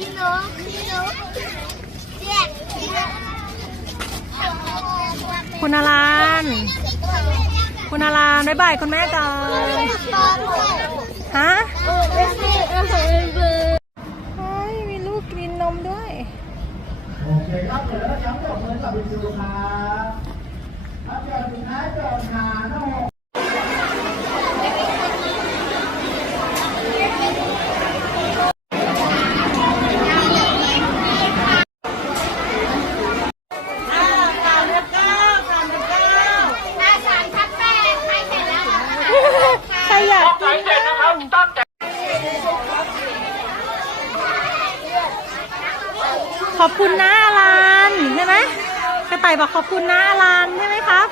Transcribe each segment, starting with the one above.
พี่นกพี่นกเรียกพี่นกคุณอารันคุณอารันบ๊ายบายคุณแม่ก่อนตอนด้วยฮะเออเออเออเออเออเฮ้ยมีลูกกินนมด้วย โอเคครับเดี๋ยวเราย้ำจบมือกับวิดีโอครับครับเดี๋ยวสุดท้ายจบหานะโม หน้าสามทับแปดใครเสร็จแล้ว ใครอยากกินบ้างขอบ คุณนะอารันใช่ไหมกระต่ายบอกขอบคุณนะอารันใช่ไหมครับ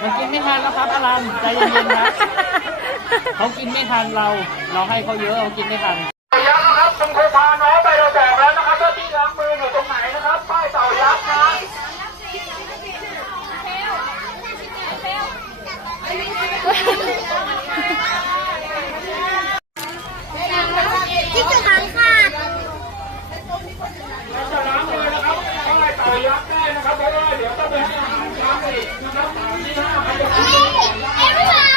มันกินไม่ทันแล้วครับอารันใจเย็นๆนะเขากินไม่ทันเรา เราให้เขาเยอะเรากินไม่ทันยักษ์นะครับคุณครูพาน้องไปเราบอกแล้วนะครับว่าที่ล้างมืออยู่ตรงไหนนะครับป้ายเต่ายักษ์นะที่จะทางขาด จะล้างมือนะครับป้ายเต่ายักษ์แน่นะครับเพราะว่าเดี๋ยวต้องไปให้อาหารช้างอีกนะครับสามที่ห้าครับ เฮ้ยเอวิวัน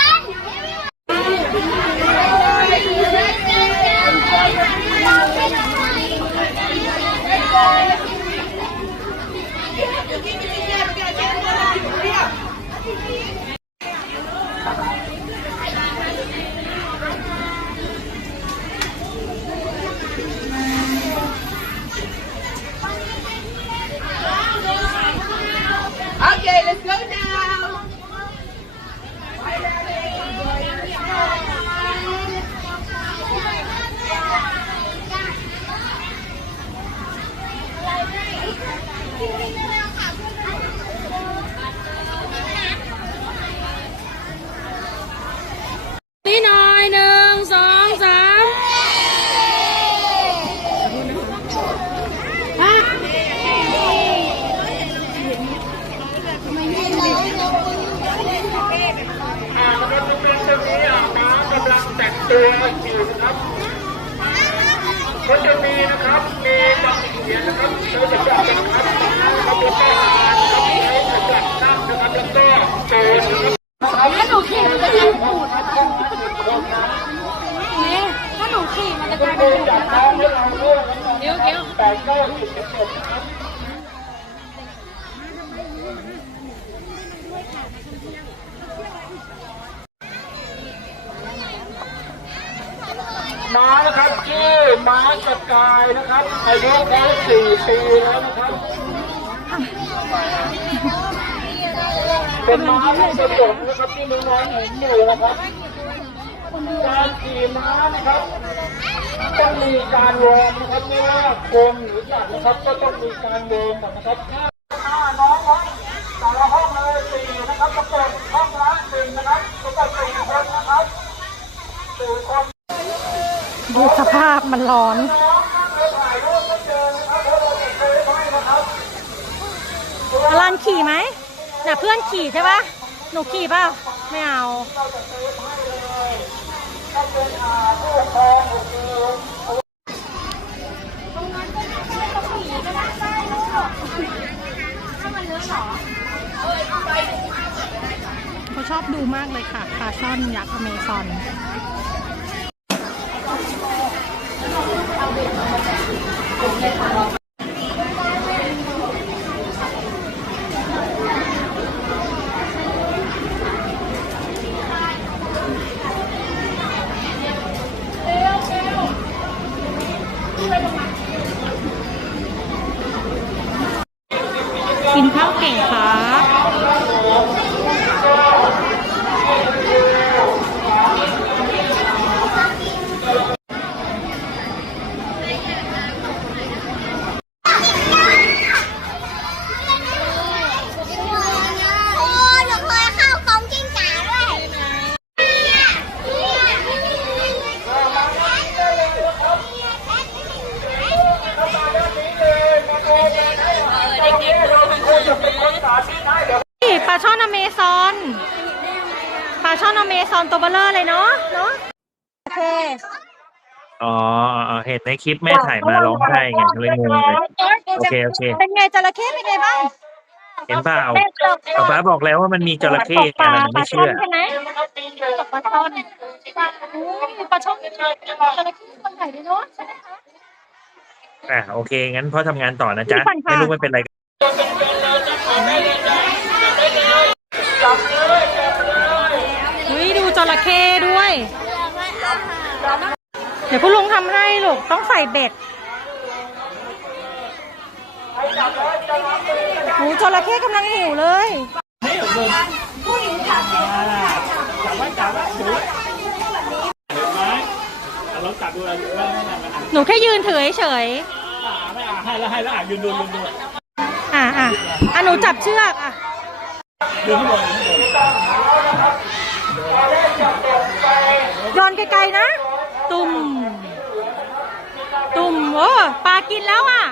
นี่หน่อยหนึ่งสองสามอ่านะครับเป็นตรงนี้อะม้ากำลังแต่งตัวอยู่นะครับก็จะมีนะครับ มีบางเขียนนะครับเราจะจับนะครับครับแล้วก็อาหารนะครับใช้สำหรับนั่งนะครับแล้วก็โซนนะครับ ถ้าหนู ขี่มันปูดนี่ถ้าหนูขี่มันจะกลายเป็นปูดนะคะน้องให้เราด้วยนะครับเดี๋ยวเดี๋ยวแปดเก้าสิบเอ็ดม้านะครับชื่อม้าสกายนะครับ อายุเขาสี่ปีแล้วนะครับ เป็นม้าที่สยดนะครับที่น้องๆเห็นอยู่นะครับการขี่ม้านะครับต้องมีการวอร์มนะครับไม่ว่าโคนหรือสัตว์นะครับก็ต้องมีการวอร์มนนะครับถ้าน้องแต่ละห้องเลยสี่นะครับกระเปิดห้องละหนึ่งนะครับกระเปิดสี่คนนะครับสี่คนดูสภาพมันร้อนน้องนั่งเลยถ่ายรูปก็เจอนะครับเพราะเราจะเคยให้นะครับอารันขี่ไหม น่ะเพื่อนขี่ใช่ปะหนูขี่เปล่าไม่เอาเขาชอบดูมากเลยค่ะปลาช่อนยักษ์อเมซอน กินข้าวเก่งครับ โอ้หนูเคยเข้าของกิ้งก่าด้วยเด็ก นี่ปลาช่อนอเมซอนปลาช่อนอเมซอนตัวเบลเลอร์เลยเนาะเนาะโอเคอ๋ออ๋อเห็นในคลิปแม่ถ่ายมาร้องไห้ไงก็เลยงงเลยโอเคโอเค เป็นไงจระเข้เป็นไงบ้างเห็นเปล่าป๊าป๊าบอกแล้วว่ามันมีจระเข้ปแต่ลาเราปลาไม่ช่อเชื่นอใช่ไหมตกปลาช่อนอุ้ยปลาช่อนจระเข้ตัวใหญ่เลยเนาะใช่ไหมคะอะโอเคงั้นพ่อทำงานต่อนะจ๊ะพี่ขวัญค่ะไม่รู้ไม่เป็นไร อุ้ยดูจระเข้ด้วย เดี๋ยวคุณลุงทำให้ลูกต้องใส่เบ็ดโอ้จระเข้กำลังหิวเลยให้อบรมจับไว้จับไว้ถือไว้เห็นไหมอะลองจับดูอะไม่ไม่ไม่ไม่อะหนูแค่ยืนถือเฉยให้แล้วให้แล้วอะยืนดูยืนดูอะอะอะหนูจับเชือกอะยืนข้างบนโยนไกลๆนะ ตุ่ม ตุ่มโอ้ปลากินแล้วอะ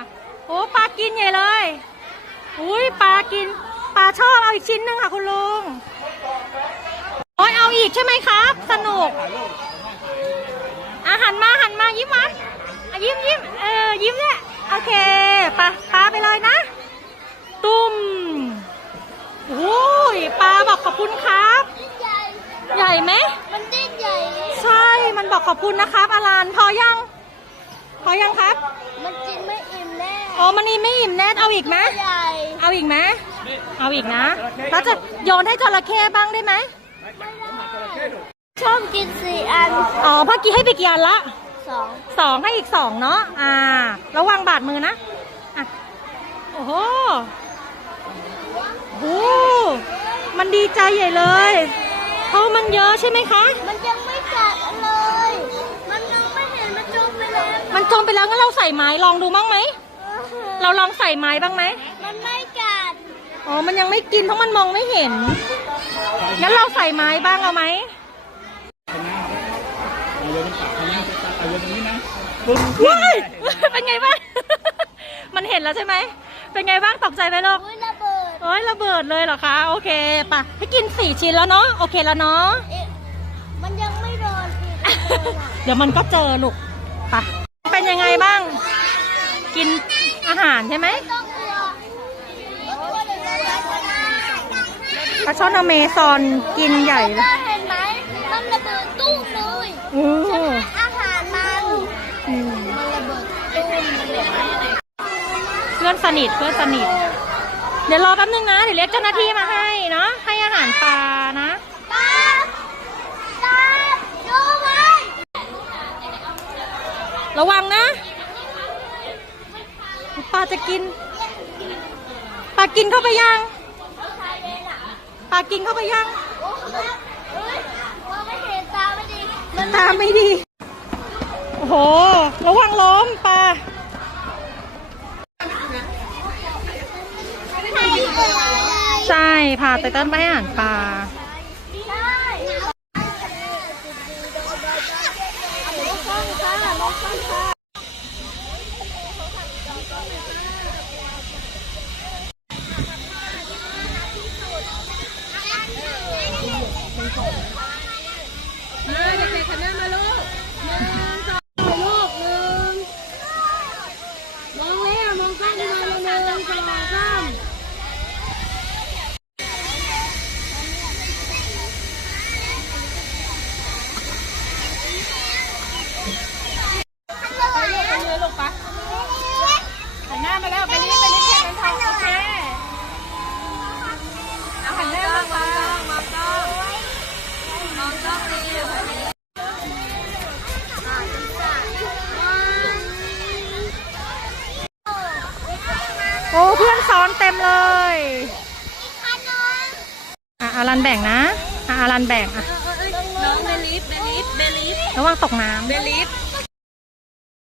โอ้ปลากินใหญ่เลย อุ้ยปลากิน ปลาชอบเอาอีกชิ้นหนึ่งค่ะคุณลุงโอ้ยเอาอีกใช่ไหมครับ สนุกอาหันมาหันมายิ้มมาอะยิ้มยิ้มเออยิ้มเนี่ยโอเคปลาปลาไปเลยนะ ตุ่มโอ้ยปลาบอกขอบคุณครับ ใหญ่ ใหญ่ไหม มันดิ้นใหญ่ ใช่ มันบอก ขอบคุณนะครับอารานพอยัง พอยังครับมันกินไม่อิ่มแน่อ๋อมันนี่ไม่อิ่มแน่เอาอีกไหมใหญ่เอาอีกไหมเอาอีกนะแล้วจะโยนให้จระเข้บ้างได้ไหมชอบกินสี่อันอ๋อเมื่อกี้ให้ไปกี่อันละสองสองให้อีกสองเนาะอ่า ระวังบาดมือนะอะโอ้โหโอ้โหมันดีใจใหญ่เลยเพราะมันเยอะใช่ไหมคะ มันยังไม่กัดเลย มันยังไม่เห็นมันจมไปแล้ว มัน จมไปแล้วงั้นเราใส่ไม้ลองดูบ้างไหม เราลองใส่ไม้บ้างไหม มันไม่กัด อ๋อ มันยังไม่กินเพราะมันมองไม่เห็น งั้นเราใส่ไม้บ้างเอาไหมเอาโยนเป็นปากคนนี้จะเอาโยนตรงนี้นะปุ๊บว้ายเป็นไงบ้าง มันเห็นแล้วใช่ไหม เป็นไงบ้างตกใจไหมลูกอุ้ยระเบิดโอ้ยระเบิดเลยเหรอคะ โอเคปะให้กินสี่ชิ้นแล้วเนาะ โอเคแล้วเนาะเอ๊ะมันยังไม่โดนอีกเลยอะเดี๋ยวมันก็เจอลูกปะเป็น ยังไงบ้าง กินอาหารใช่ไหมต้องกลัวต้องกลัวเดี๋ยวจะระเบิดปลาช่อนอเมซอนกินใหญ่เลยเห็นไหมมันระเบิดตู้มเลยโอ้อาหารมันอืมมันระเบิดตู้มเลยเพื่อนสนิทเพื่อนสนิท เดี๋ยวรอแป๊บนึงนะเดี๋ยวเรียกเจ้าหน้าที่มาให้เนาะให้อาหารปลานะ ตาตาดูไว้ ระวังนะปลาจะกินปลากินเข้าไปยังปลากินเข้าไปยังตาไม่ดีมันตาไม่ดีโอ้โห ระวังล้มปลาใช่เลยใช่พาไตเติ้ลไปอาหารปลา 收到 โอ้เพื่อนซ้อนเต็มเลยอะอารันแบ่งนะอะอารันแบ่งอะน้องเบลิฟเบลิฟเบลิฟระวังตกน้ำ เบลิฟ